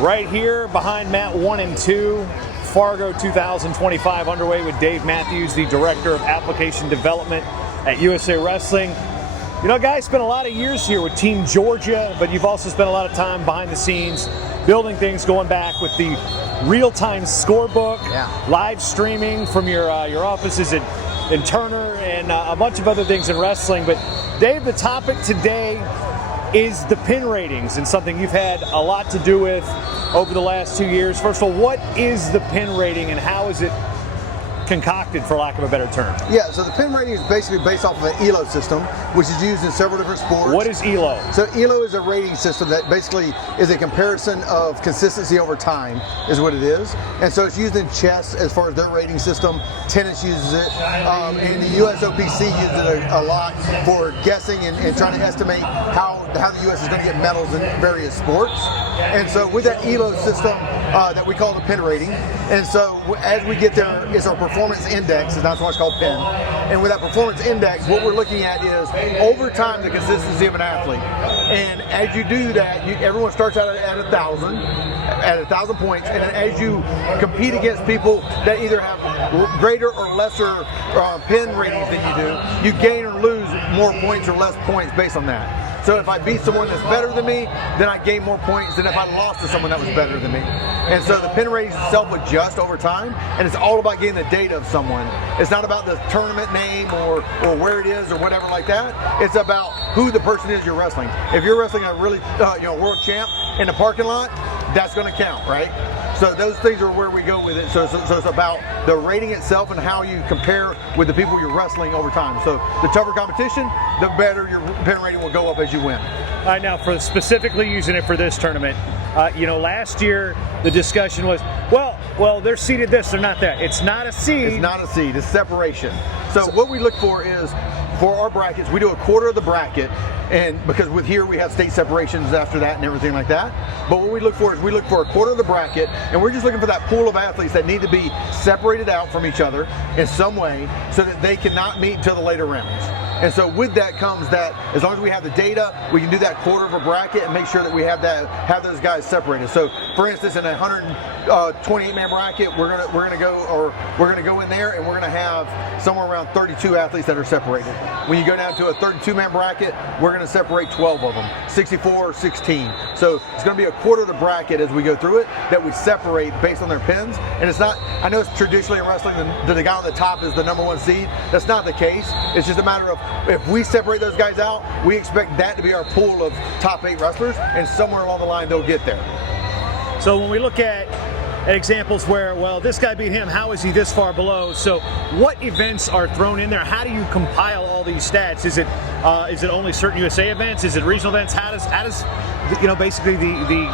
Right here behind mat 1 and 2, Fargo 2025 underway with Dave Mathews, the Director of Application Development at USA Wrestling. You know, guys, spent a lot of years here with Team Georgia, but you've also spent a lot of time behind the scenes building things, going back with the real-time scorebook, live streaming from your offices in Turner, and a bunch of other things in wrestling. But Dave, the topic today is the pin ratings, and something you've had a lot to do with over the last 2 years. First of all, what is the pin rating and how is it concocted, for lack of a better term? Yeah, so the pin rating is basically based off of an ELO system, which is used in several different sports. What is ELO? So ELO is a rating system that basically is a comparison of consistency over time, is what it is. And so it's used in chess as far as their rating system. Tennis uses it, and the USOPC uses it a lot for guessing and trying to estimate how the US is going to get medals in various sports. And so with that ELO system that we call the pin rating, and so as we get there, it's our performance index, and that's why it's called PIN. And with that performance index, what we're looking at is over time the consistency of an athlete. And as you do that, everyone starts out at 1,000 points, and then as you compete against people that either have greater or lesser PIN ratings than you do, you gain or lose more points or less points based on that. So if I beat someone that's better than me, then I gain more points than if I lost to someone that was better than me. And so the pin ratings itself adjust over time, and it's all about getting the data of someone. It's not about the tournament name or where it is or whatever like that. It's about who the person is you're wrestling. If you're wrestling a really world champ in the parking lot, that's going to count, right? So those things are where we go with it. So it's about the rating itself and how you compare with the people you're wrestling over time. So the tougher competition, the better your pin rating will go up as you win. All right, now for specifically using it for this tournament, last year the discussion was, well, they're seeded this, they're not that. It's not a seed. It's not a seed, it's separation. So what we look for is, for our brackets, we do a quarter of the bracket, and because with here we have state separations after that and everything like that. But what we look for is we look for a quarter of the bracket, and we're just looking for that pool of athletes that need to be separated out from each other in some way so that they cannot meet until the later rounds. And so with that comes that as long as we have the data, we can do that quarter of a bracket and make sure that we have those guys separated. So for instance, in a 128-man bracket, we're gonna go in there and we're gonna have somewhere around 32 athletes that are separated. When you go down to a 32-man bracket, we're gonna separate 12 of them, 64 or 16. So it's gonna be a quarter of the bracket as we go through it that we separate based on their pins. And it's not, I know it's traditionally in wrestling the guy on the top is the #1 seed. That's not the case. It's just a matter of if we separate those guys out, we expect that to be our pool of top 8 wrestlers, and somewhere along the line they'll get there. So when we look at examples where, well, this guy beat him, how is he this far below? So what events are thrown in there? How do you compile all these stats? Is it only certain USA events? Is it regional events? How does basically the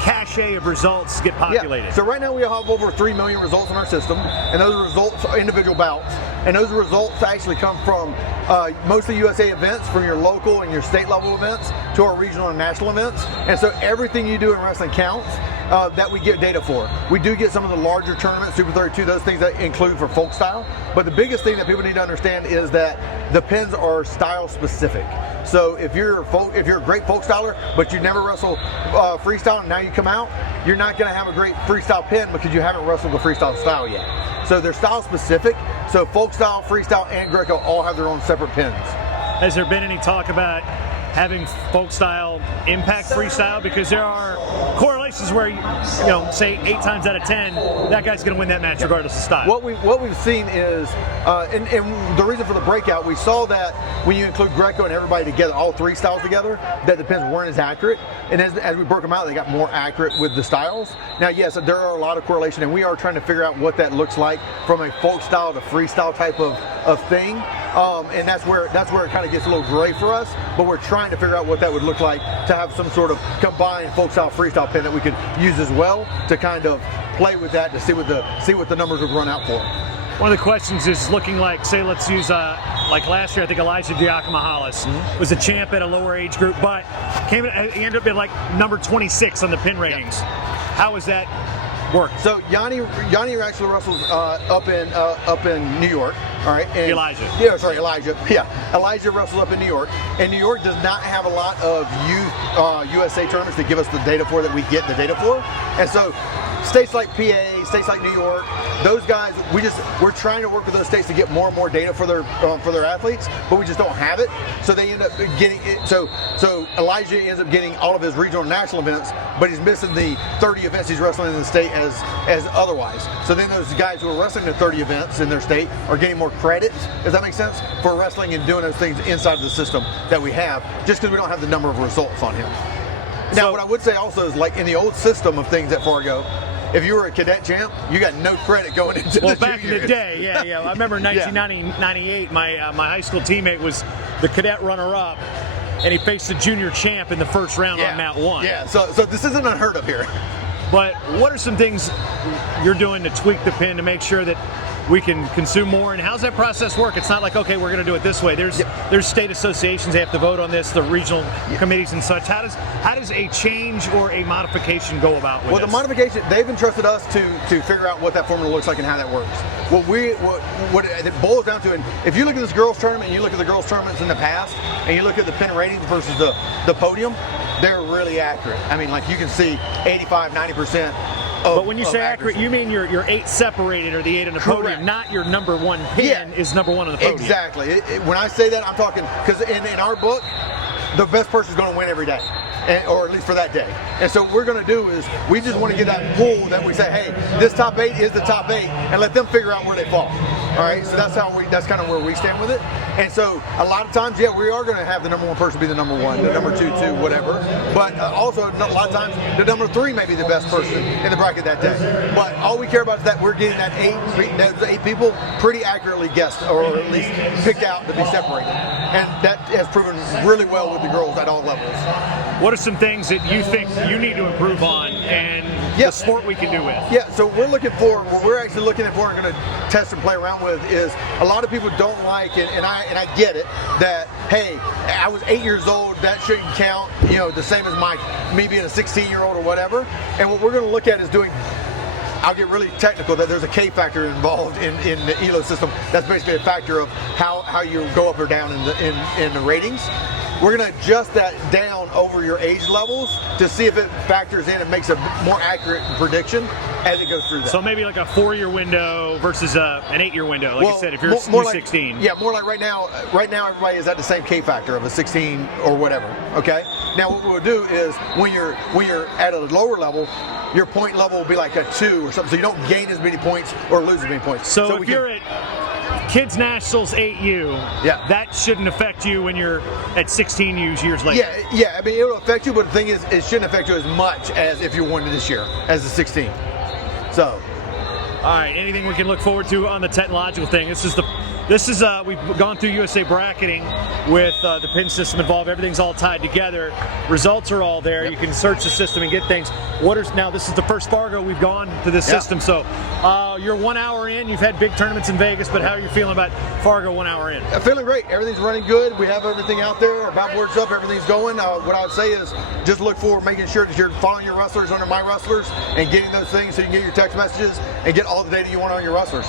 cachet of results get populated? Yeah. So right now we have over 3 million results in our system, and those results are individual bouts. And those results actually come from mostly USA events, from your local and your state level events to our regional and national events. And so everything you do in wrestling counts that we get data for. We do get some of the larger tournaments, Super 32, those things that include for folk style. But the biggest thing that people need to understand is that the pins are style specific. So if you're a great folk styler, but you never wrestle freestyle and now you come out, you're not going to have a great freestyle pin because you haven't wrestled the freestyle style yet. So they're style specific. So folk style, freestyle, and Greco all have their own separate pins. Has there been any talk about having folk style impact freestyle? Because there are correlations where say 8 times out of 10 that guy's going to win that match regardless of style. What we've seen is and the reason for the breakout, we saw that when you include Greco and everybody together, all 3 styles together, that the pins weren't as accurate, and as we broke them out, they got more accurate with the styles. Now yes, there are a lot of correlation, and we are trying to figure out what that looks like from a folk style to freestyle type of thing. And that's where it kind of gets a little gray for us, but we're trying to figure out what that would look like to have some sort of combined folk style freestyle pin that we could use as well to kind of play with that to see what the numbers would run out for. One of the questions is looking like, say, let's use like last year, I think Elijah Diakomahalis was a champ at a lower age group, but he ended up being like number 26 on the pin ratings. Yep. How was that work? So Yanni actually wrestles up in New York. All right, and Elijah. Yeah, sorry, Elijah. Yeah, Elijah wrestles up in New York, and New York does not have a lot of youth USA tournaments to give us the data for that we get the data for, and so states like PA, states like New York, those guys, we're trying to work with those states to get more and more data for their athletes, but we just don't have it. So they end up getting it. So Elijah ends up getting all of his regional and national events, but he's missing the 30 events he's wrestling in the state as otherwise. So then those guys who are wrestling the 30 events in their state are getting more credit. Does that make sense? For wrestling and doing those things inside of the system that we have, just because we don't have the number of results on him. Now, what I would say also is, like in the old system of things at Fargo, if you were a cadet champ, you got no credit going into the back in the day, yeah. I remember in 1998, my high school teammate was the cadet runner-up, and he faced the junior champ in the first round on Mat 1. Yeah, so this isn't unheard of here. But what are some things you're doing to tweak the pin to make sure that we can consume more, and how's that process work? It's not like, okay, we're going to do it this way. There's state associations, they have to vote on this, the regional committees and such. How does a change or a modification go about with the modification, they've entrusted us to figure out what that formula looks like and how that works. What it boils down to, and if you look at this girls tournament and you look at the girls tournaments in the past and you look at the pin ratings versus the podium, they're really accurate. I mean, like you can see 85, 90%. But when you say accurate, you mean your 8 separated or the 8 on the podium, not your number 1 pin is number 1 on the podium. Exactly. When I say that, I'm talking, because in our book, the best person is going to win every day, or at least for that day. And so what we're going to do is we just want to get that pool that we say, hey, this top 8 is the top 8, and let them figure out where they fall. All right, so that's kind of where we stand with it. And so a lot of times, we are going to have the number 1 person be the number 1, the number 2, whatever. But also a lot of times, the number 3 may be the best person in the bracket that day. But all we care about is that we're getting those 8 people pretty accurately guessed, or at least picked out to be separated. And that has proven really well with the girls at all levels. What are some things that you think you need to improve on, and the sport we can do with? Yeah, so what we're actually looking at, what we're going to test and play around with, is a lot of people don't like, and I get it, that, hey, I was 8 years old, that shouldn't count, the same as me being a 16-year-old or whatever. And what we're going to look at is doing, I'll get really technical, that there's a K factor involved in the ELO system. That's basically a factor of how you go up or down in the ratings. We're going to adjust that down over your age levels to see if it factors in and makes a more accurate prediction as it goes through that. So maybe like a 4-year window versus an 8-year window, like you said, if you're more 16. Yeah, more like right now everybody is at the same K factor of a 16 or whatever, okay? Now what we'll do is when you're at a lower level, your point level will be like a 2 or something, so you don't gain as many points or lose as many points. So if you're at Kids Nationals 8U, that shouldn't affect you when you're at 16U's years later. Yeah. I mean, it'll affect you, but the thing is, it shouldn't affect you as much as if you won this year as a 16. So, all right. Anything we can look forward to on the technological thing? This is we've gone through USA bracketing with the pin system involved. Everything's all tied together. Results are all there. You can search the system and get things. Now this is the first Fargo we've gone to this system. So you're 1 hour in. You've had big tournaments in Vegas, but how are you feeling about Fargo 1 hour in? I'm feeling great. Everything's running good. We have everything out there. Our backboard's up. Everything's going. What I would say is just look for making sure that you're following your wrestlers under My Wrestlers and getting those things so you can get your text messages and get all the data you want on your wrestlers.